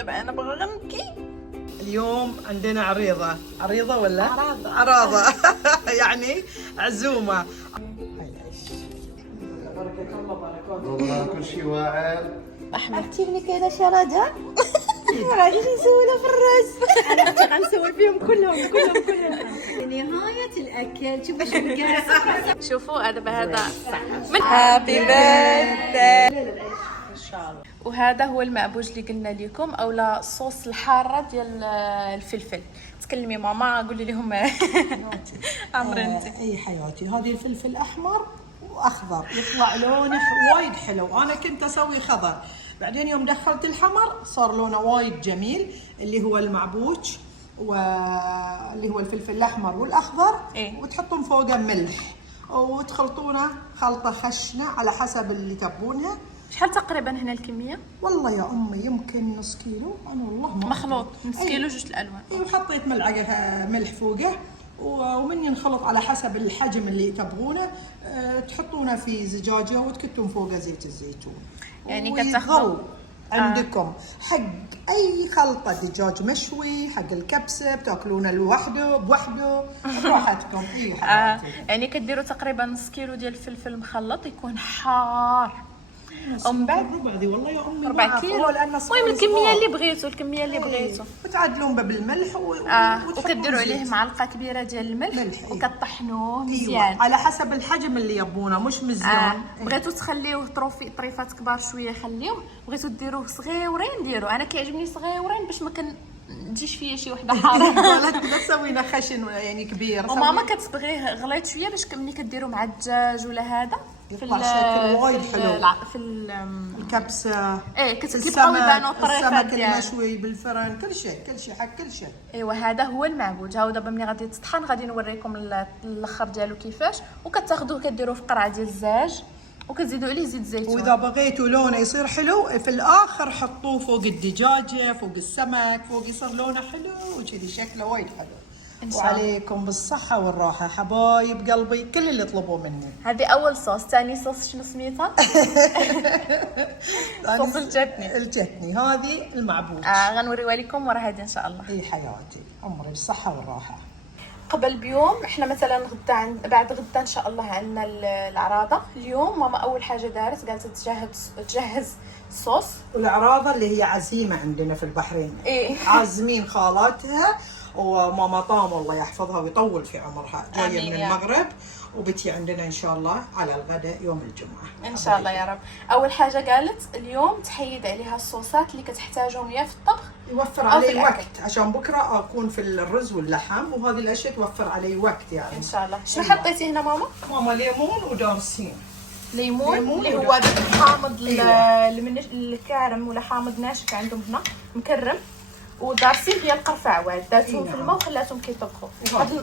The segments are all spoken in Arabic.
دابا انا باغا غنبكي. اليوم عندنا عريضة ولا؟ عراضة يعني عزومة. بركة الله بارك والله كل شيء واعر. عرفتيني كاينه شي رجاء ما غاديش نسولها في الراس. انا غنسول فيهم كلهم. نهاية الأكل شوفوا شو شوفوا دابا هذا من هابي بيرثداي ان شاء الله. وهذا هو المعبوج اللي قلنا لكم، اولا الصوص الحاره ديال الفلفل. تكلمي ماما قولي لهم عمري انت. اي حياتي، هذه الفلفل احمر واخضر يطلع لونه وايد حلو. انا كنت اسوي خضر، بعدين يوم دخلت الحمر صار لونه وايد جميل، اللي هو المعبوج واللي هو الفلفل الاحمر والاخضر. إيه؟ وتحطون فوقه ملح وتخلطونه خلطه خشنه على حسب اللي تبونها. شحال تقريبا هنا الكميه؟ والله يا امي يمكن نص كيلو. انا والله ما مخلوط نص كيلو جوج الالوان. اي، وحطيت ملعقه ملح فوقه، ومن ينخلط على حسب الحجم اللي تبغونه تحطونه في زجاجه وتكتون فوقه زيت الزيتون. يعني ويظل عندكم حق اي خلطه دجاج مشوي، حق الكبسه بتاكلونه لوحده بوحده براحتكم. اي حياتي. يعني كديروا تقريبا نص كيلو ديال الفلفل مخلط يكون حار، ومن بعد ربع ذي والله يا امي 4 كيلو. المهم الكميه اللي بغيتوا، الكميه اللي بغيتوا. وتعدلون به بالملح وكديروا عليه معلقه كبيره ديال الملح وكطحنوه مزيان. أيوة. على حسب الحجم اللي يبونه، مش مزيان. بغيتوا تخليوه طريفات كبار شويه خليوه، بغيتوا ديروه صغيورين ديروا. انا كيعجبني صغيورين باش ما تجيش فيا شي وحده حاره. لا تسوينا خشن يعني كبير. وماما كتبغيه غليظ شويه باش ملي كديروا مع الدجاج ولا هذا يطلع شكل وايد حلو. في الكبسه كيبقاو يبانوا طريفات السمك المشوي بالفرن، كل شيء حق كل شيء. ايوا هذا هو المعبوج. هاو دابا ملي غادي تطحن غادي نوريكم الاخر ديالو كيفاش. وكتاخذوه كديروه في قرعه ديال الزاج وكتزيدوا عليه زيت زيتون. واذا بغيتوا لونه يصير حلو في الاخر حطوه فوق الدجاجه، فوق السمك، فوق يصير لونه حلو وكذي شكله وايد حلو. وعليكم بالصحة والراحة حبايب قلبي، كل اللي يطلبوه مني. هذه أول صوص. ثاني صوص شنو سميتها؟ صوص الجتني. الجتني هذه المعبوج. غنوريوها لكم ورا هذه إن شاء الله. اي حياتي، عمري بالصحة والراحة. قبل بيوم احنا مثلا غدا بعد غدا ان شاء الله عندنا العراضه. اليوم ماما اول حاجه دارت قالت تجهز الصوص. والعراضه اللي هي عزيمه عندنا في البحرين. إيه؟ عازمين خالاتها وماما طام الله يحفظها ويطول في عمرها، جايه من المغرب وبتي عندنا ان شاء الله على الغداء يوم الجمعه ان شاء الله يا رب. اول حاجه قالت اليوم تحيد عليها الصوصات اللي كتحتاجهم يا في الطبخ يوفر علي وقت عشان بكره اكون في الرز واللحم، وهذه الاشياء توفر علي وقت يعني ان شاء الله. شنو حطيتي هنا ماما؟ ماما ليمون ودارسين. ليمون اللي هو حامض. أيوة. الكارم ولا حامض ناشف عندهم هنا مكرم. ودارسين هي القرفه عواد دارتهم في الماء وخلاتهم كيطبخوا.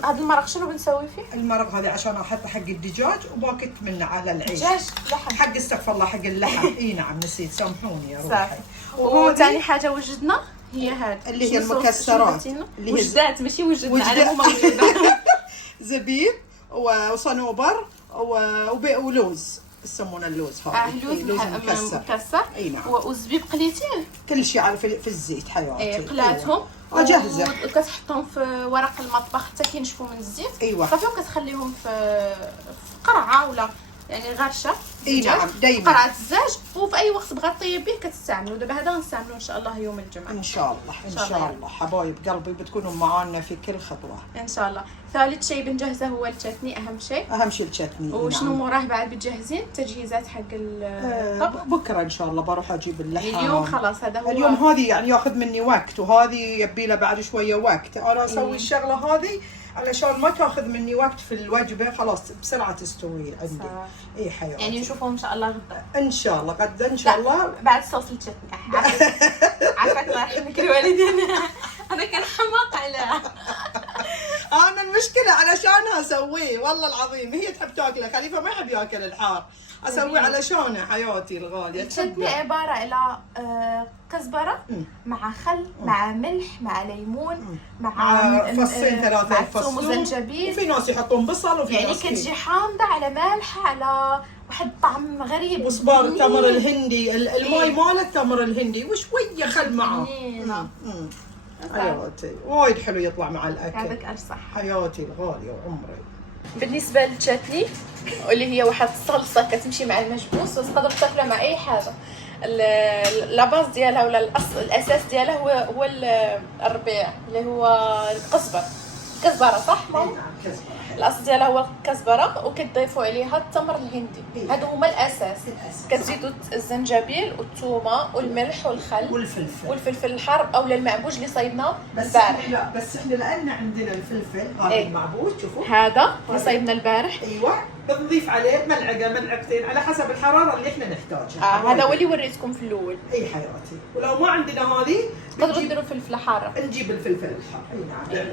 هذا المرق شنو بنسوي فيه؟ المرق هذا عشان احط حق الدجاج وباكت منه على العيش. دجاج لحم حق استغفر الله حق اللحم. اي نعم نسيت، سامحوني يا روحي. وثاني حاجه وجدنا هي هذه اللي هي المكسرات اللي وجدات ماشي وجدنا انا ماما وجدنا. زبيب وصنوبر ولوز، يسمونه اللوز هذا. لوز مكسر. اي نعم. والزبيب قليتيه كل شيء على في الزيت حياتي. قلاتهم وجاهزه. وكتحطهم في ورق المطبخ حتى كينشفوا من الزيت. ايوه صافي وكتخليهم في قرعه ولا يعني غرشه. اي نعم دائما قرعه الزاج. وفي اي وقت بغات طيب به كتستعملوا. دابا هذا غنستعملوا ان شاء الله يوم الجمعه. ان شاء الله ان شاء الله حبايب قلبي بتكونوا معانا في كل خطوه ان شاء الله. ثالث شيء بنجهزه هو الشتني، اهم شيء الشتني. وشنو موراه بعد بتجهزين التجهيزات حق الطبخ؟ بكره ان شاء الله بروح اجيب اللحم. اليوم خلاص هذا هو اليوم. هذه يعني ياخذ مني وقت، وهذه يبي لها بعد شويه وقت. انا اسوي الشغله هذه علشان ما تاخذ مني وقت في الوجبه، خلاص بسرعه تستوي عندي. اي حياتي. يعني نشوفهم ان شاء الله غدا. ان شاء الله غدا ان شاء الله بعد صوص الشتني. عافاك الله يرحمك الوالدين. انا كنحماق على انا المشكله علشانها اسويه والله العظيم. هي تحب تاكله، خليفه ما يحب ياكل الحار، اسوي علشانه حياتي الغاليه. الشتني عباره على كزبره مع خل مع ملح مع ليمون مع فصين ثلاثه مع ثوم فصوم وزنجبيل، وفي ناس يحطون بصل وفي يعني ناس كتجي حامضه على مالحه على واحد طعم غريب. وصبار التمر الهندي، الماي مال التمر الهندي وشويه خل معه. حياتي وايد حلو يطلع مع الاكل. هذاك ارصح حياتي الغاليه وعمري. بالنسبه للتشاتني اللي هي واحد الصلصه كتمشي مع المجبوس، بس تقدر تاكلها مع اي حاجه. لاباز ديالها ولا الاساس ديالها هو الربيع اللي هو الكزبره صح ماما؟ الاصل ديالها هو الكزبره، وكتضيفوا عليها التمر الهندي. هادو هما الاساس. كتزيدوا الزنجبيل والثومه والملح والخل والفلفل الحار او المعبوج اللي صايبناه البارح. لا بس احنا لان عندنا الفلفل هذا المعبوج، شوفوا هذا اللي صايبنا البارح. ايوه بنضيف عليه ملعقتين على حسب الحراره اللي احنا نحتاجها. هذا هو اللي وريتكم في الاول. اي حياتي، ولو ما عندنا هذه تقدروا ديروا فلفل حار. نجيب الفلفل الحار. اي نعم.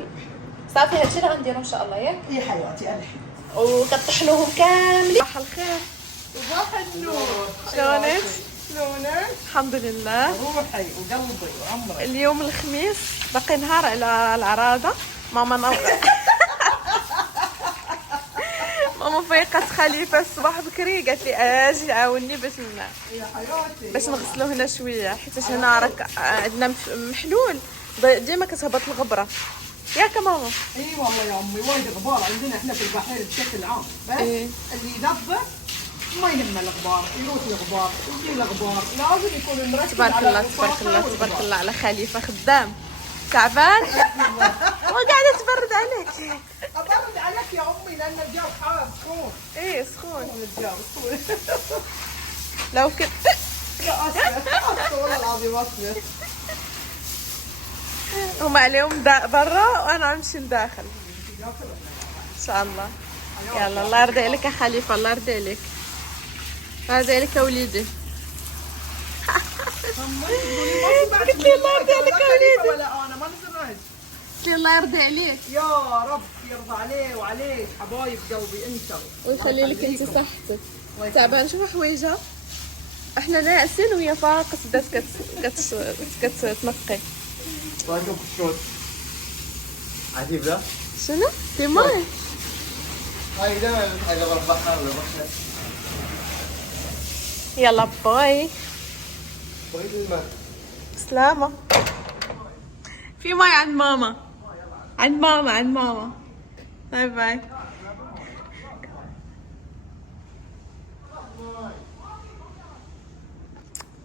صافي هادشي اللي غنديرو ان شاء الله ياك. يا حياتي الحين وكطحنوهم كاملين. صباح الخير. صباح النور. شلونك؟ شلونك؟ الحمد لله. روحي وقلبي وعمري. اليوم الخميس باقي نهار على العراضه. ماما ماما فيقت خليفه الصباح بكري قالت لي اجي عاوني باش يا حياتي باش نغسلو هنا شويه، حيت هنا راك عندنا محلول ديما كتهبط الغبره ياك ماما. اي والله يا امي وايد غبار عندنا احنا في البحيره بشكل عام، بس اللي ينظف ما يهمه الغبار، يروح الغبار يجي الغبار، لازم يكون مركز. تبارك الله تبارك الله تبارك الله على خليفه خدام تعبان وقاعده تبرد عليك. ابرد عليك يا امي لان الجو حار سخون. ايه سخون الجو سخون. لو كنت لا اسف والله العظيم اسف. هم عليهم برا وانا امشي داخل ان شاء الله. يلا الله يرضي عليك يا خليفه، الله يرضي عليك. الله يرضي عليك يا وليدي. قلت لي الله يرضي عليك يا وليدي. ولا انا ما نزرج. قلت لي الله يرضي عليك يا رب يرضى عليه وعليك حبايب قلبي انت ويخلي لك انت صحتك. تعبان شوف حويجه احنا ناعسين وهي فاقت بدات كتنقي. رايكم شلون؟ عجيب ذا؟ شنو؟ في ماي؟ هاي دائما قبل البحر ولا بحر. يلا باي. اريد الماء. سلامة. في ماي عند ماما. عند ماما. باي باي.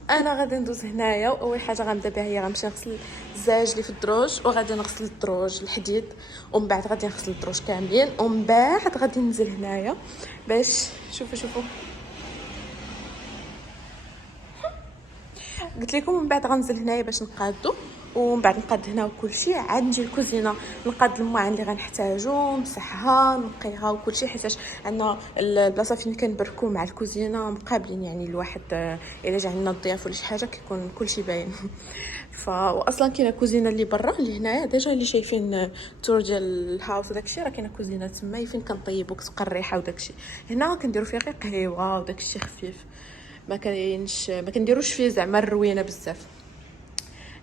انا غادي ندوز هنايا، واول حاجه غنبدا بها هي غنمشي نغسل الزاج اللي في الدروج، وغادي نغسل الدروج الحديد، ومن بعد غادي نغسل الدروج كاملين، ومن بعد غادي ننزل هنايا باش شوفوا قلت لكم من بعد غنزل هنايا باش نقادو، ومن بعد نقاد هنا وكل شيء. عاد نجي الكوزينه نقاد الماعن اللي غنحتاجو، نمسحها نقيها وكل شيء، حيت عندنا البلاصه فين كنبركو مع الكوزينه مقابلين، يعني الواحد الا جا عندنا الضياف ولا شي حاجه كيكون كل شيء باين. واصلا كاينه كوزينه اللي برا اللي هنايا ديجا اللي شايفين التور ديال الهاوس وداكشي، راه كاينه كوزينه تما فين كنطيبو كتبقى الريحه وداكشي. هنا كنديرو فيها غير قهيوه وداكشي خفيف، ما كنديروش فيه زعما الروينه بزاف.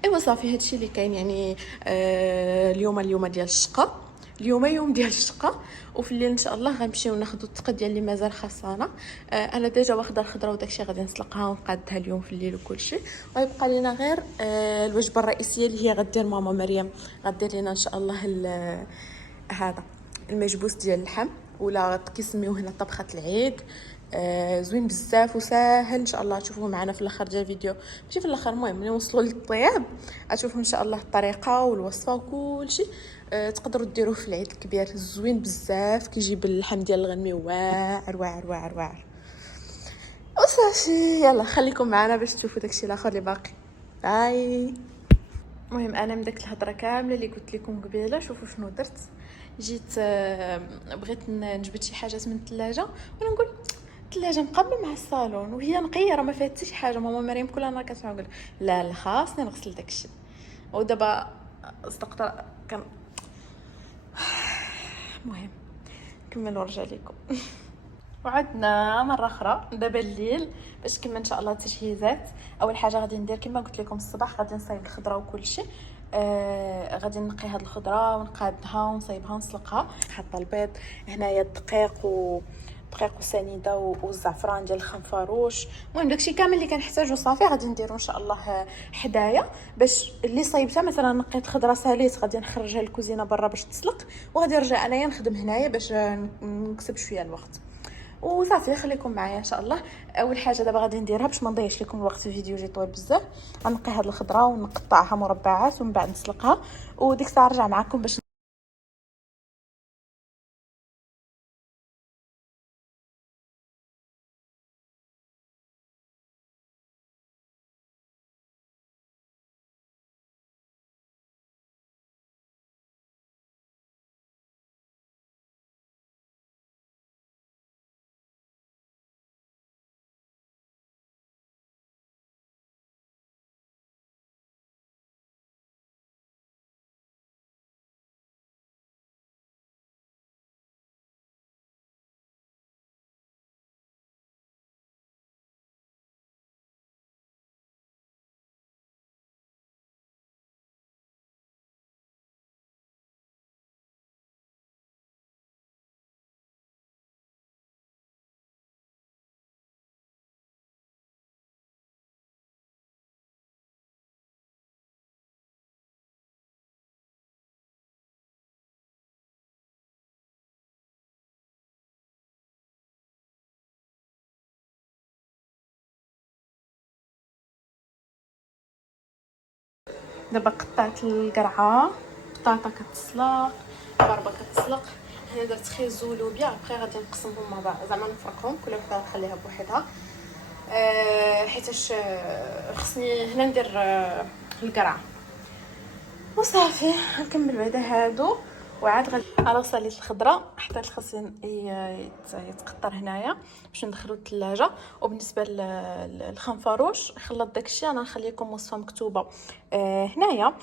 ايوا صافي هادشي اللي كاين يعني. اليوم ديال الشقه، اليوم يوم ديال الشقه، وفي الليل ان شاء الله غنمشيو ناخذوا الطقه ديال اللي مازال خاصانا. انا ديجا واخده الخضره وداكشي غادي نسلقها ونقادها اليوم في الليل وكل شيء. ويبقى لينا غير الوجبه الرئيسيه اللي هي غدير ماما مريم، غدير لينا ان شاء الله هذا المجبوس ديال اللحم، ولا كيسميوه هنا طبخه العيد. زوين بزاف وساهل ان شاء الله. تشوفوه معنا في الاخر ديال الفيديو، ماشي في الاخر، المهم ملي نوصلوا للطياب غتشوفوا ان شاء الله الطريقه والوصفه وكل شيء. تقدروا ديروه في العيد الكبير، زوين بزاف، كيجيب اللحم ديال الغنمي واعر واعر واعر واعر. وصافي يلا خليكم معنا باش تشوفوا داكشي الاخر اللي باقي. باي. المهم انا من داك الهضره كامله اللي قلت لكم قبيله، شوفوا شنو درت. جيت بغيت نجبد شي حاجات من الثلاجه، وانا نقول الثلاجه مقابله مع الصالون وهي نقيه راه ما فيها حتى شي حاجه. ماما مريم كلها نهار كتسمع نقول لا خاصني نغسل داكشي. ودابا صدقت كان المهم نكمل ونرجع لكم. وعدنا مره اخرى دابا الليل باش كما ان شاء الله التجهيزات. اول حاجه غادي ندير كما قلت لكم الصباح، غادي نصايب الخضره وكل شيء. غادي نقي هاد الخضره ونقادها ونصايبها ونسلقها. حاطه البيض هنايا، الدقيق وسنيده والزعفران ديال الخنفروش. المهم داكشي كامل اللي كنحتاجو صافي غادي نديرو ان شاء الله حدايا. باش اللي صايبتها مثلا نقيت خضره ساليت غادي نخرجها للكوزينه برا باش تسلق، وغادي نرجع انايا نخدم هنايا باش نكسب شويه الوقت. وصافي خليكم معايا ان شاء الله. اول حاجه دابا غادي نديرها باش ما نضيعش لكم الوقت في الفيديو جي طويل بزاف، غنقي هاد الخضره ونقطعها مربعات ومن بعد نسلقها، وديك الساعه نرجع معكم باش دابا قطعت القرعه، بطاطا كتسلق، باربه كتسلق. هنا درت خيزو ولوبيا، ابخي غادي نقسمهم مع بعض زعما نفركهم كل وحده نخليها بوحدها. حيتاش خصني هنا ندير القرعه وصافي. نكمل بعدا هادو وعاد غادي انا صليت الخضره، حطيت الخصين يتقطر هنايا باش ندخلو الثلاجه. وبالنسبه للخنفروش خلط داكشي انا نخليكم وصفه مكتوبه هنايا.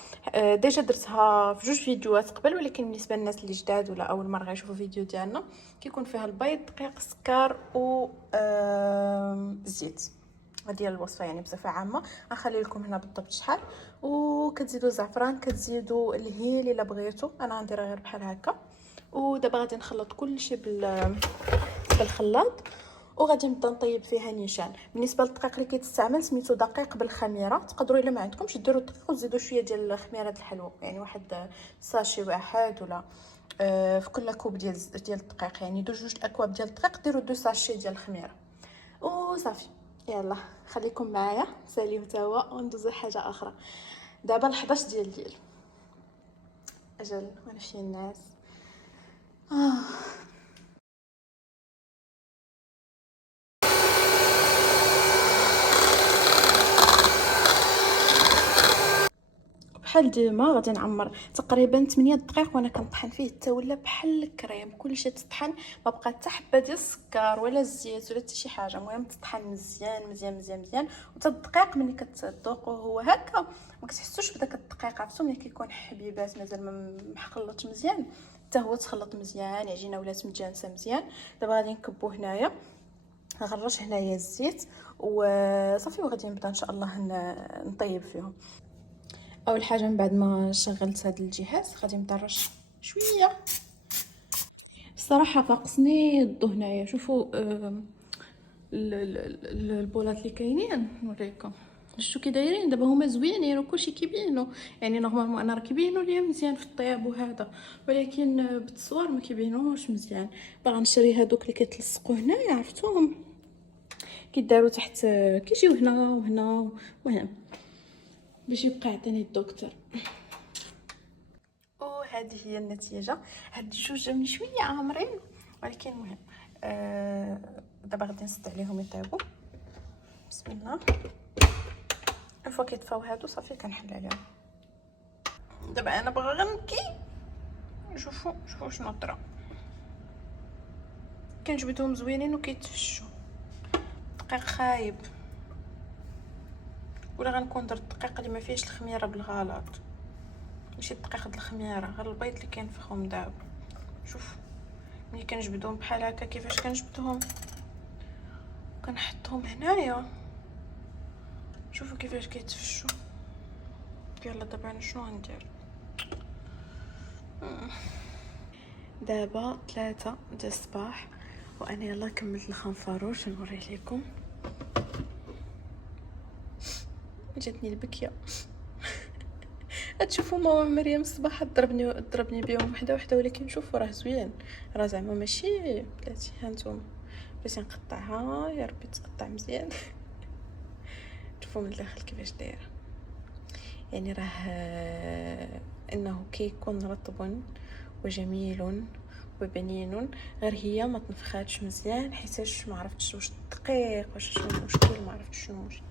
ديجا درتها في 2 فيديوهات قبل، ولكن بالنسبه للناس اللي جداد ولا اول مره غيشوفوا فيديو ديالنا كيكون فيها البيض، دقيق، السكر و الزيت. هذه الوصفه يعني بصفه عامه. غنخلي لكم هنا بالضبط شحال. وكتزيدوا الزعفران، كتزيدوا الهيل الا بغيتوا، انا غندير غير بحال هكا. ودابا غادي نخلط كلشي بالخلاط وغادي نبدا نطيب فيها نيشان. بالنسبه للدقيق اللي كيتستعمل سميتو دقيق بالخميره، تقدروا الا ما عندكمش ديروا الدقيق وتزيدوا شويه ديال خميره الحلوى، يعني واحد ساشي واحد ولا في كل كوب ديال الدقيق، يعني 2 الاكواب ديال الدقيق ديروا 2 ساشي ديال الخميره وصافي. يلا خليكم معايا ساليو توا وندوزو حاجه اخرى. دابا 11 ديال الليل، اجل وانا فين الناس. بحال ديما غادي نعمر تقريبا 8 دقائق وانا كنطحن فيه حتى ولا بحال الكريم. كلشي تطحن، ما بقى حتى حبه ديال السكر ولا الزيت ولا حتى شي حاجه. المهم تطحن مزيان مزيان مزيان مزيان. وتا الدقيق ملي كتذوقوه هو هكا ما كتحسوش بداك الدقيق، عرفتوا ملي كيكون حبيبات مازال ما محخلطش مزيان، حتى هو تخلط مزيان، العجينه ولات متجانسه مزيان. دابا غادي نكبو هنايا، غنرش هنايا الزيت وصافي وغادي نبدا ان شاء الله نطيب فيهم. اول حاجه من بعد ما شغلت هذا الجهاز غادي نبدا نرش شويه. الصراحه فاقصني الضو هنايا. شوفوا البولات اللي كاينين نوريكم شتو كي دايرين دابا، هما زوينين وكلشي كيبينوا، يعني نورمالمون انا راه كيبينوا ليا مزيان في الطياب وهذا، ولكن بالتصوير ما كيبينوش مزيان. باغا نشري هذوك اللي كيتلصقوا هنايا، عرفتوهم كيداروا تحت، كيجيو هنا وهنا. المهم باش يبقى يعطيني الدكتور. وهذه هي النتيجه. هاد الجوج من شويه عامرين، ولكن المهم دابا غادي نسد عليهم يطيبوا. بسم الله. فوا كيطفاو هادو صافي كنحل عليهم. دابا انا باغا غنبكي. شوفوا شنو طرا. كنجبدهم زوينين وكيتفشوا. دقيق خايب، ولا غنكون درت الدقيق اللي ما فيهش الخميره بالغلط، ماشي الدقيق د الخميره، غير البيض اللي كينفخهم دابا. شوف ملي كنجبدهم بحال هكا كيفاش كنجبدهم، كنحطهم هنايا. شوفوا كيفاش كيتفشوا. يلا دابا انا شنو غندير؟ دابا 3 د الصباح وانا يلا كملت الخنفروش. نوريه لكم. جاتني البكيه. تشوفوا ماما مريم الصباح ضربني بهم وحده ولكن شوفوا راه زوين، راه زعما ماشي بلاتي. ها نتوما باش نقطعها يا ربي تقطع مزيان. شوفوا من الداخل كيفاش دايره، يعني راه انه كيكون رطب وجميل وبنين، غير هي ما تنفخاتش مزيان حيتاش ما عرفتش واش دقيق واش شنو المشكل، ما عرفتش شنو المشكل.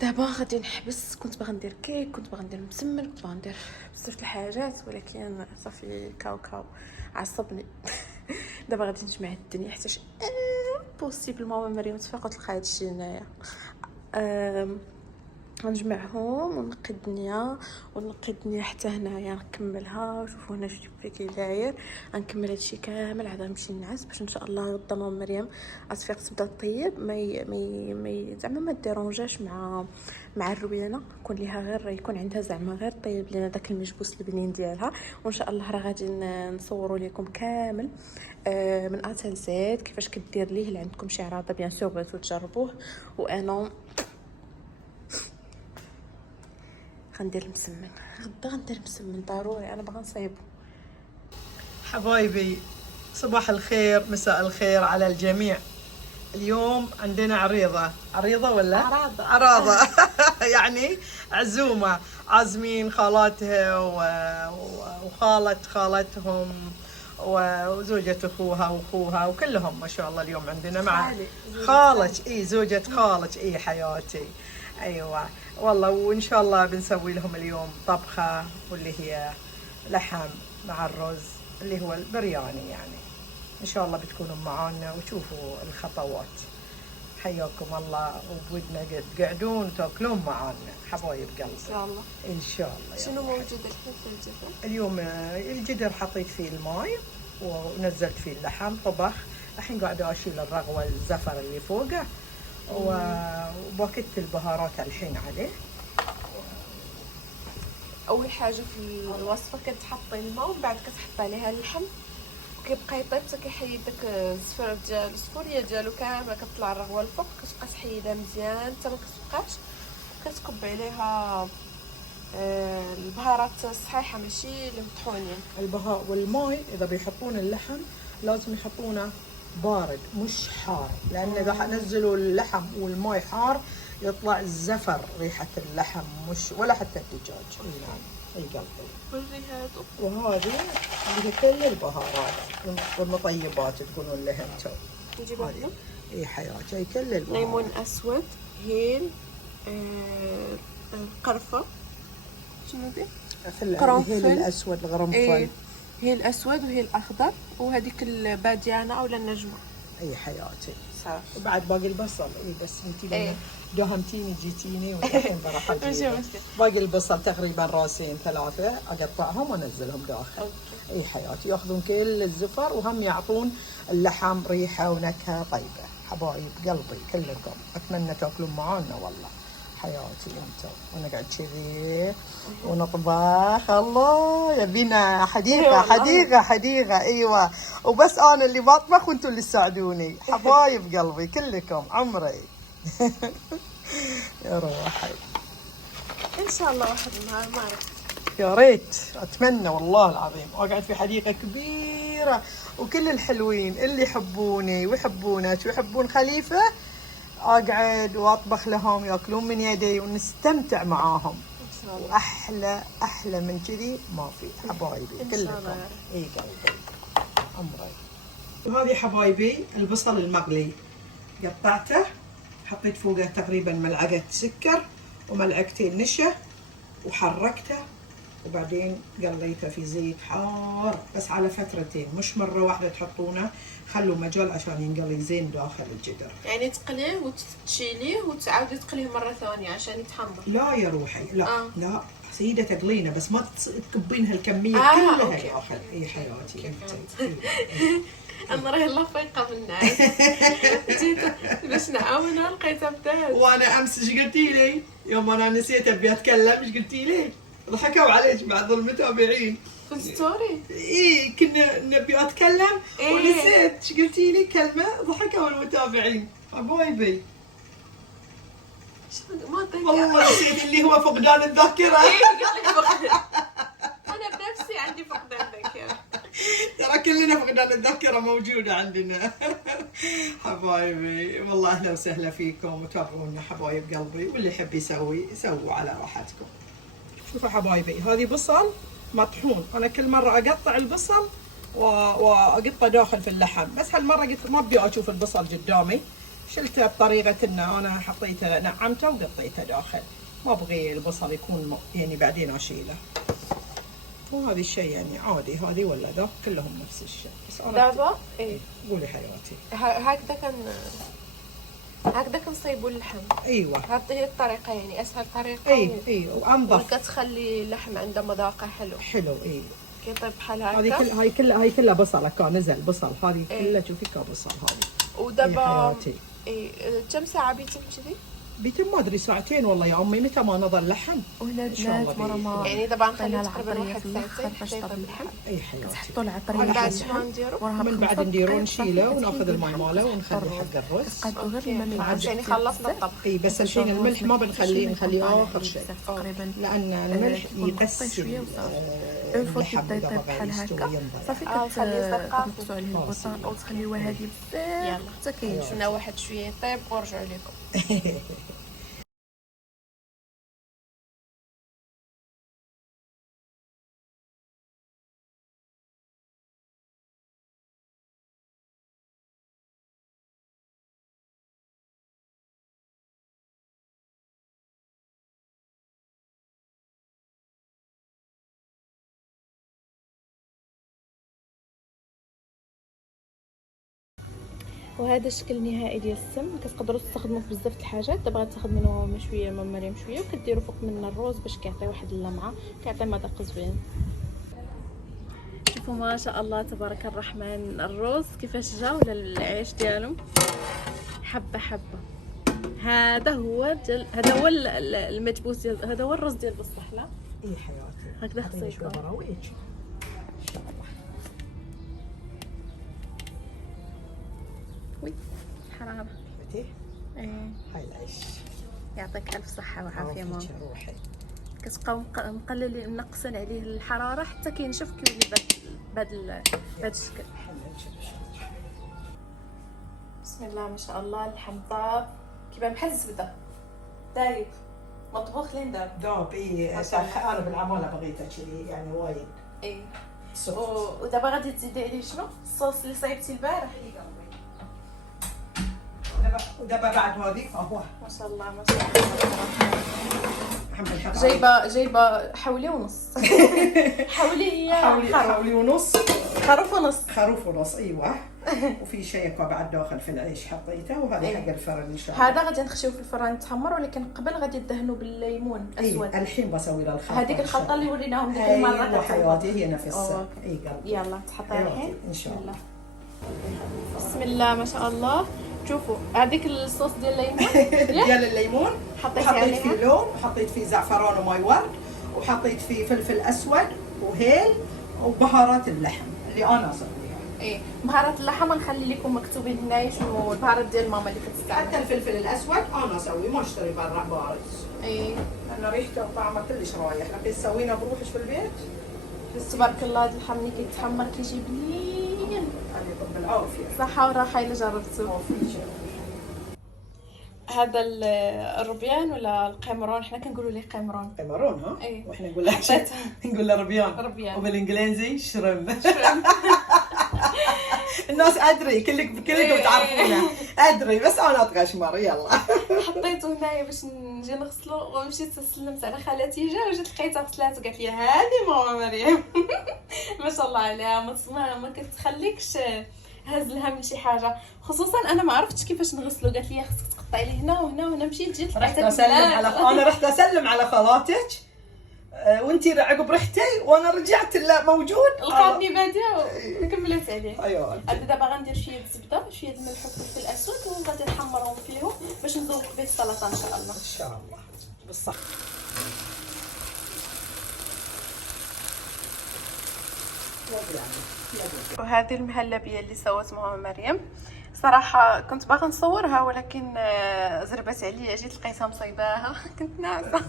دابا غادي نحبس. كنت باغا ندير كيك، كنت باغا ندير مسمن، كنت باغا ندير بزاف الحاجات ولكن صافي كاو عصبني. دابا غادي نجمع الدنيا حيتاش بوسيبل ماما مريم تفيق وتلقى هادشي هنايا. غنجمعهم ونقي الدنيا حتى هنايا نكملها. شوفوا هنا شوفوا كي داير. غنكمل هادشي كامل عاد غنمشي نعس باش ان شاء الله غدا ماما مريم غتفيق تبدا طيب. ما زعما ما ديرونجاش مع الروينه، يكون ليها غير يكون عندها زعما غير طيب لينا داك المجبوس البنين ديالها. وان شاء الله راه غادي نصوروا لكم كامل من ا حتى زد كيفاش كدير ليه. اللي عندكم شي عراضه بيان سور بغيتو تجربوه. وانا غندير المسمن غدا، غندير المسمن ضروري، انا باغا نصايبو. حبايبي صباح الخير مساء الخير على الجميع. اليوم عندنا عريضة ولا عراضة. يعني عزومة، عازمين خالاتها خالتهم وزوجة اخوها واخوها وكلهم ما شاء الله. اليوم عندنا مع خالك زوجة خالك حياتي. ايوه والله. وان شاء الله بنسوي لهم اليوم طبخة واللي هي لحم مع الرز اللي هو البرياني. يعني ان شاء الله بتكونوا معانا وتشوفوا الخطوات. حياكم الله وبودنا تقعدون وتاكلون معانا حبايب قلبي ان شاء الله. ان شاء الله. شنو موجود الحين في الجدر؟ اليوم الجدر حطيت فيه الماء ونزلت فيه اللحم طبخ. الحين قاعده اشيل الرغوه الزفر اللي فوقه وباكت البهارات الحين عليه. اول حاجه في الوصفه كتحطي الماء ومن بعد كتحطي عليها اللحم وكيبقى يطيب حتى كيحيد داك الزفر ديال الصفوريه ديالو كامله. كتطلع الرغوه الفوق كتبقى تحيدها مزيان حتى ما كتبقاش. كتكب عليها البهارات الصحيحه ماشي المطحونين. البهار والماء اذا بيحطون اللحم لازم يحطونه بارد مش حار، لان اذا نزلوا اللحم والماء حار يطلع الزفر ريحه اللحم مش ولا حتى الدجاج. نعم اي قلبي. وهذه اللي هي كل البهارات والمطيبات تقولون لها انتم. نجيبها اي حياتي. اي كل البهارات. ليمون اسود، هيل، قرفه، شنو دي؟ الهيل الاسود، القرنفل. هي الاسود وهي الاخضر وهذيك الباديانه او النجمه. اي حياتي صح. وبعد باقي البصل. بس انتي دهمتيني جيتيني والحين بروح اجيب باقي البصل تقريبا راسين 3 اقطعهم وانزلهم داخل. اي حياتي. ياخذون كل الزفر وهم يعطون اللحم ريحه ونكهه طيبه. حبايب قلبي كلكم اتمنى تاكلون معانا والله حياتي انتم. ونقعد كذي ونطبخ. الله يبينا حديقه. ايوه. وبس انا اللي بطبخ وانتم اللي تساعدوني. حبايب قلبي كلكم عمري. يا روحي ان شاء الله واحد النهار ما عرفت. يا ريت اتمنى والله العظيم اقعد في حديقه كبيره وكل الحلوين اللي يحبوني ويحبونك ويحبون خليفه اقعد واطبخ لهم ياكلون من يدي ونستمتع معاهم. ان شاء الله. واحلى من كذي ما في حبايبي كلكم. اي قلبي عمري. وهذه حبايبي البصل المقلي قطعته حطيت فوقه تقريبا ملعقه سكر وملعقتين نشا وحركته وبعدين قليته في زيت حار بس على فترتين مش مره واحده تحطونه. خلوا مجال عشان ينقلي زين داخل الجدر. يعني تقليه وتشيليه وتعاودي تقليه مره ثانيه عشان يتحمر. لا يا روحي لا لا سيدة تقلينه بس ما تكبينها الكمية كلها داخل. اي حياتي انت. انا راهي الله فايقه منا. جيت باش نعاونها لقيتها بدات. وانا امس ايش قلتي لي؟ يوم انا نسيت ابي اتكلم ايش قلتي لي؟ ضحكوا عليك بعض المتابعين في الستوري. اي كنا نبي اتكلم ونسيت ايش قلتي لي كلمة، ضحكوا المتابعين. حبايبي ما اتذكر والله نسيت اللي هو فقدان الذاكرة. انا بنفسي عندي فقدان ذاكره. ترى كلنا فقدان الذاكرة موجودة عندنا. حبايبي والله أهلا وسهلا فيكم وتابعونا حبايب قلبي، واللي يحب يسوي يسووا على راحتكم. شوفوا حبايبي هذه بصل مطحون، أنا كل مرة أقطع البصل وأقطه داخل في اللحم، بس هالمرة قلت ما أبي أشوف البصل قدامي، شلته بطريقة إن أنا حطيته نعمته وقطيته داخل، ما أبغي البصل يكون يعني بعدين أشيله. وهذا الشيء يعني عادي، هذه ولا ذا كلهم نفس الشيء. بس انا دابا ايه قولي حياتي. هكذا كنصيبوا اللحم. ايوه هذه هي الطريقه، يعني اسهل طريقه. اي وانظف. كتخلي اللحم عنده مذاقه حلو. حلو اي. كيطيب بحال هكا. هاي كلها بصل هكا نزل بصل، هذه كلها شوفي كبصل هذه. ودابا كم ساعه بيتم كذي؟ بيتم ما ادري ساعتين والله يا امي، متى ما نضل لحم ولا بنات مرة ما يعني دابا نخليو على تقريبا العطرية واحد في الآخر ساعتين باش طاب اللحم. اي حياتي كتحطوا العطرية من بعد في شنو اللحم نديرو؟ وراها من بعد بخمسة نديرو دقايق نشيله صافي وناخذ كتفيد الماء اللحم ماله ونخلي كتفرغ. حق الرز. كتقادو غير الماء من عاد يعني خلصنا الطبخ. اي بس الحين الملح ما بنخليه اخر شيء، تقريبا لان الملح يغطي شويه يقسم وصافي. اون فوا كيبدا يطيب بحال هكا صافي كتنقصوا عليه البصل او تخليوه هادي بزاف حتى كينشف. شفنا واحد شويه يطيب ونرجعوا لكم. وهذا الشكل النهائي ديال السم. كتقدروا تستخدموه في بزاف د الحاجات. دابا غتاخذ منه مشويه ماما مريم شويه وكديروا فوق منه الروز باش كيعطي واحد اللمعه، كيعطي مذاق زوين. شوفوا ما شاء الله تبارك الرحمن الروز كيفاش جا ولا العيش ديالو حبه حبه. هذا هو المدبوس ديال هذا هو الرز ديال بصح لا. اي حياتي هكذا خصو يكون. وي حرام. شفتي؟ ايه هاي العيش. يعطيك الف صحه وعافيه ماما. روحي. كتبقاو مقللين منقصين عليه الحراره حتى كينشف كيولي بهذا الشكل. بسم الله ما شاء الله. اللحم طاب كيبان بحال الزبده دايب مطبوخ لين داب. دوب اي انا بالعماله بغيته كذي يعني وايد. اي ودابا غادي تزيدي عليه شنو؟ الصوص اللي صايبتي البارح. ودابا بعد هذيك هو ما شاء الله ما شاء الله. جايبه حولي ونص. حولي ونص. خروف ونص ايوه. وفي شيء بعد داخل في العيش حطيته، وهذا حق الفرن ان شاء الله. هذا غادي نخشيوه في الفران يتحمر، ولكن قبل غادي ندهنوا بالليمون اسود. الحين بسوي له الخلطه. هذيك الخلطه اللي وريناهم ديك المره. ايوه حياتي هي نفسها. اي قلبي يلا تحطيها الحين ان شاء الله. بسم الله ما شاء الله. شوفوا هذيك الصوص ديال الليمون ديال الليمون حطيت فيه لون، وحطيت فيه زعفران وماي ورد، وحطيت فيه فلفل اسود وهيل وبهارات اللحم اللي انا اسويها. ايه بهارات اللحم نخلي لكم مكتوبين هنايا شنو البهارات ديال ماما اللي كتستعمل. حتى الفلفل الاسود انا اسوي ما اشتري برا بارد. ايه لان ريحته وطعمه كلش رايح، لكن سوينا بروحش في البيت. بس تبارك الله هذا اللحم ملي كيتحمر كيجي بنين. يعني طب العافيه. صحه وراحه الا جربتوه. هذا الربيان ولا القمرون، حنا كنقولوا ليه قمرون. قمرون ها؟ ايه. واحنا نقول له نقول له ربيان. وبالانجليزي شرم. الناس ادري كلكم تعرفونه. ادري بس انا اتغشمر. يلا حطيته هنايا باش نجي نغسلو، ومشيت سلمت على خالتي جا وجات لقيتها غسلات وقالت لي هذه ماما مريم. ما شاء الله عليها ما كتخليكش هز الهم لشي حاجه، خصوصا انا ما عرفتش كيفاش نغسلو. قالت لي خصك تقطعي لي هنا وهنا وهنا. مشيت جيت رحت اسلم على خالاتك وانتي عقب رحتي وانا رجعت لا موجود. لقاتني باديه وكملت عليه. ايوه هذا دابا غندير شويه الزبده شويه الملح والفلفل الاسود وغادي نحمرهم فيهم باش نذوق به السلطه ان شاء الله. ان شاء الله بالصح. وهذه المهلبيه اللي سوت ماما مريم. صراحه كنت باغا نصورها ولكن زربت عليا، جيت لقيتها مصيباها. كنت ناعسه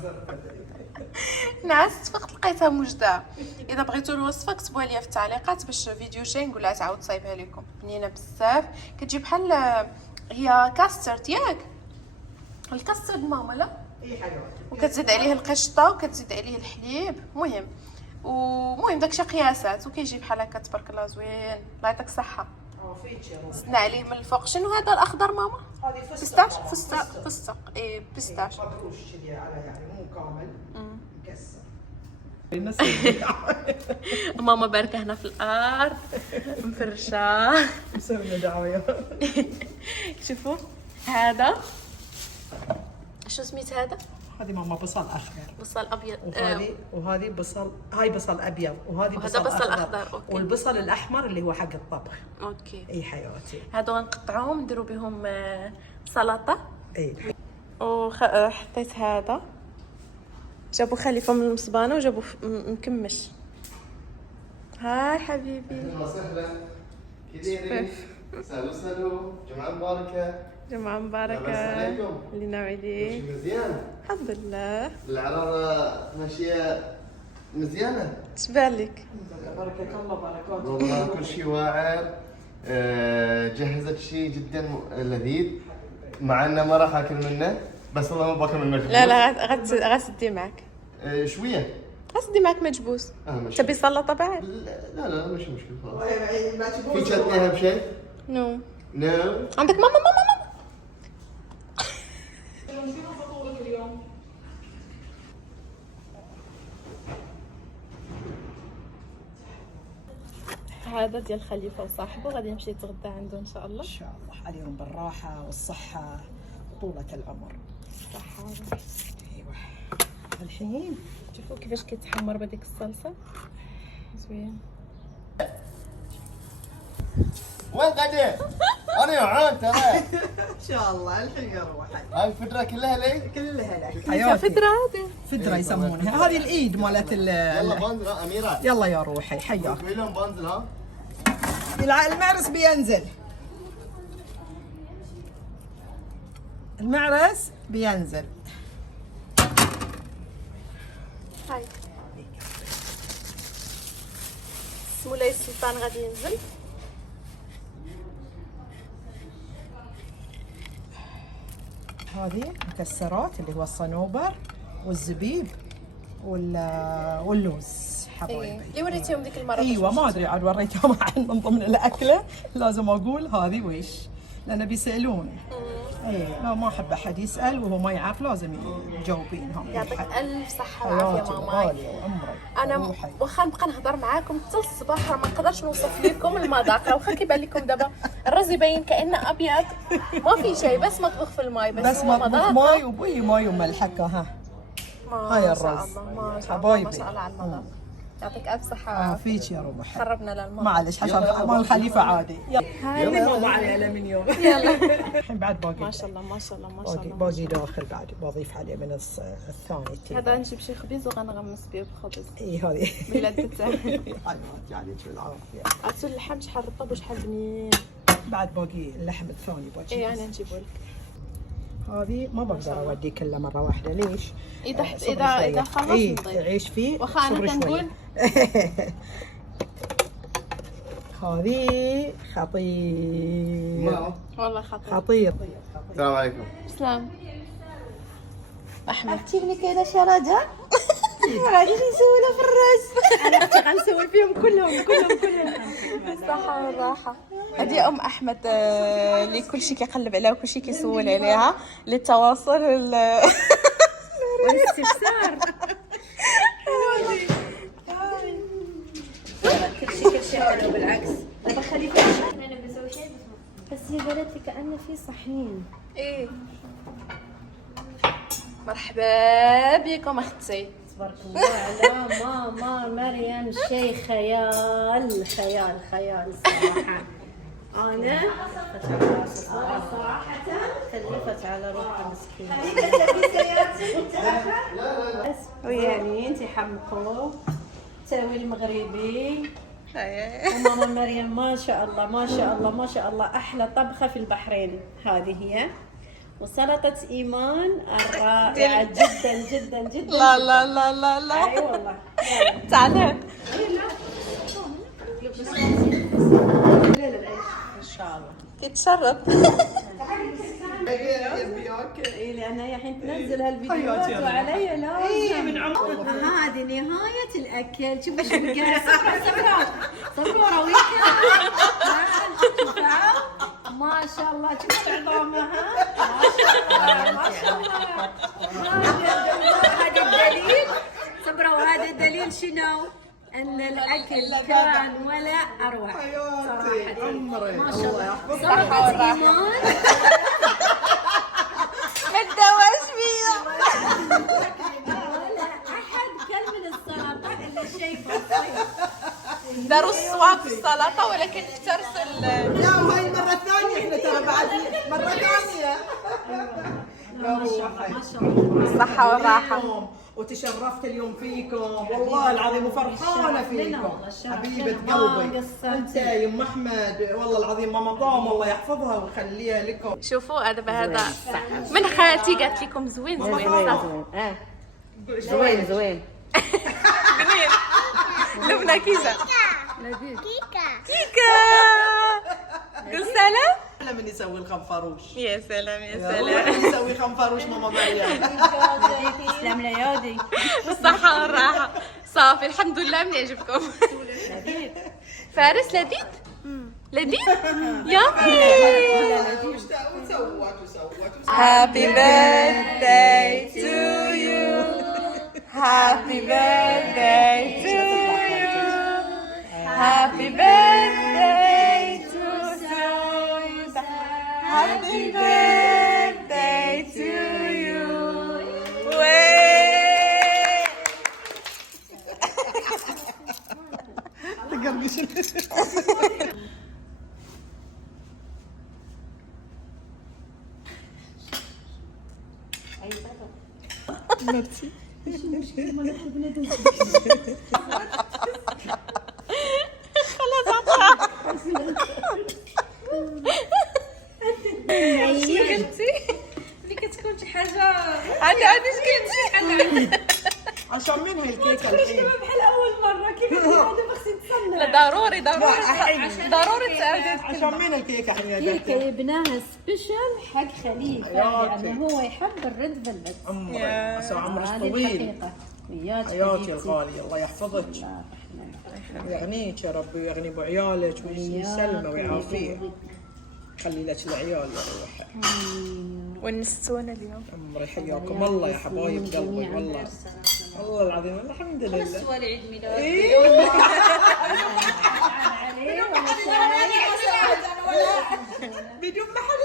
نعست فقط لقيتها موجده. اذا بغيتوا الوصفه كتبوها لي في التعليقات باش فيديو جاي نقولها تعاود تصايبها لكم. بنينه بزاف، كتجي بحال هي كاسترد ياك الكاسترد ماما لا، وكتزيد عليه القشطه وكتزيد عليه الحليب. ومهم داكشي قياسات وكيجي بحال هكا تبارك الله زوين. الله يعطيك الصحه. زدنا عليه من الفوق. شنو هذا الاخضر ماما؟ هذه بيستاش فستق اي بيستاش مدروش كذي على يعني مو كامل مكسر. ماما باركه هنا في الارض مفرشه. مسويه دعايه. شوفوا هذا شو سميت هذا؟ هذه ماما بصل اخضر، بصل ابيض، وهذه بصل، هاي بصل ابيض وهذه وهذا بصل أخضر. أوكي. والبصل الاحمر اللي هو حق الطبخ. اوكي. اي حياتي. هادو غنقطعوهم نديروا بهم سلطه. اي وحطيت هذا، جابوا خليفه من المصبانه وجابوا مكمش. هاي حبيبي. اهلا وسهلا. كيديري؟ سالو جمعه مباركه. جمعة مباركة. لاباس عليكم؟ لينا وعليك. مزيان؟ الحمد لله. العرارة ماشية مزيانة؟ شبالك؟ بركة الله بركاته. والله كل شيء واعر. جهزت شيء جدا لذيذ مع انه ما راح اكل منه، بس والله ما باكل من مجبوس. لا غسدي معك. شوية. غسدي معك مجبوس. ماشي. تبي سلطة بعد؟ لا مش مشكلة خلاص. في شتني اهم شيء؟ نو. نو. عندك ماما. هذا ديال خليفه وصاحبه غادي نمشي نتغدى عنده ان شاء الله. ان شاء الله عليهم بالراحه والصحه طولة العمر. صحه. ايوه. الحين شوفوا كيفاش كيتحمر بهذيك الصلصه زوين. وين قاعدين؟ انا جوعان ترى. ان شاء الله الحين اروح. هاي الفدرة كلها لي؟ كلها لك. فدرة هذه. فدرة يسمونها، هذه الايد مالت يلا بنزل اميرة. يلا يا روحي حياك. لهم بنزل ها؟ المعرس بينزل. المعرس بينزل. هاي مولاي السلطان غادي ينزل. هذه مكسرات اللي هو الصنوبر والزبيب واللوز حبايبي. اللي وريتيهم ديك المره. ايوه ما ادري عاد وريتهم من ضمن الاكله، لازم اقول هذه ويش لان بيسالون. اي لا ما احب احد يسال وهو ما يعرف، لازم يجاوبينهم. يعطيك الف صحه وعافيه ماما. انا واخا نبقى نهضر معاكم حتى الصباح راه ما نقدرش نوصف لكم المذاق. واخا كيبان لكم دابا الرز يبين كانه ابيض ما في شيء، بس مطبوخ في الماء. بس مطبوخ ماي وبي ماي وملح ها. هاي الرز حبايبي. ما شاء الله على المذاق. يعطيك الف صحه وعافيه. فيك يا روح. خربنا للماء معلش عشان مال الخليفه عادي. هاي ماما على من يوم. يلا. الحين بعد باقي. ما شاء الله ما شاء الله ما شاء الله. باقي داخل بعد بضيف عليه من الثاني. هذا نجيب شي خبيز وغنغمس به بخبز. اي هذه بلاد تاعي. حياتي عليك بالعافيه. عرفتوا اللحم شحال رطب وشحال بنين. بعد باقي اللحم الثاني باقي. اي انا نجيبه لك. هذه ما بقدر اوديه كله مره واحده. ليش؟ اذا خلص نضيف عيش فيه. واخا انا كنقول هذه خطير والله خطير. خطير. السلام عليكم. سلام احمد. اكتبني كذا شرجة. ما غاديش نسولها في الراس. انا اختي غنسول فيهم كلهم. بالصحة والراحة. هذه ام احمد اللي كل شيء كيقلب عليها وكل شيء كيسول عليها للتواصل والاستفسار. كل شيء حلو بالعكس. دابا خليفه انا بسوي شيء بس هي قالت لي كأنه في صحين. ايه مرحبا بكم اختي. تبارك الله على ماما مريم، شيء خيال خيال خيال صراحة. أنا صراحة كلفت على روحي مسكينة. ويعني انت حمقوا تسوي المغربي. وماما مريم ما شاء الله ما شاء الله ما شاء الله احلى طبخة في البحرين هذه هي. وسلطة إيمان الرائعة جدا جدا جدا. لا لا لا لا لا. اي والله. تعال هون. ان شاء الله. تتشرب. اي لان هي الحين تنزل هالفيديوهات وعلي لازم. هذه نهاية الأكل. شوفوا شو بقى. صبروا رويكا. ما شاء الله شوفوا عظامها. ما شاء الله ما شاء الله. هذا الدليل. صبروا هذا الدليل شنو؟ أن الأكل كان ولا أروع صراحة. ما شاء الله. صراحة إيمان ما تدواش فيا. ولا أحد كل من السلطة إلا شيء بسيط. داروا الصواب في السلطة ولكن افترسوا لا وهي المرة الثانية احنا ترى بعد مرة ثانية. ما شاء الله ما شاء الله. الصحة والراحة. وتشرفت اليوم فيكم والله العظيم وفرحانة فيكم حبيبة قلبي. انت يا ام احمد والله العظيم ماما قام الله يحفظها ويخليها لكم. شوفوا هذا من خالتي قالت لكم زوين زوين صح. زوين زوين. جميل. لبنى كيكة. كيكة. قل سلام. احلى من يسوي الخنفروش. يا سلام يا والله سلام. يسوي خنفروش ماما مريم. تسلم ليادي. بالصحة والراحة. صافي الحمد لله من يعجبكم. فارس لذيذ. لذيذ. يامي. Happy birthday to you. Happy birthday to you. Happy birthday to you. Happy birthday to you. عادي ايش قلتي؟ عشان من هي الكيكة الحين؟ بحال أول مرة كيف هذا بس يتصنع. لا ضروري تساعدين. عشان من الكيكة الحين يا كيكة جدتي؟ جبناها سبيشل حق خليفة لأنه هو يحب الريد فيلفت. عمري عسى عمرك هذه طويل. الحقيقة. وياك حياتي حبيبتي. الغالية الله يحفظك ويغنيك يا رب ويغني بعيالك ويسلمه ويعافيه. خلي لك العيال يا روحي. ونستونا اليوم. عمري حياكم الله يا حبايب قلبي والله والله العظيم الحمد لله. سوى لي عيد ميلاد. بدون ما حد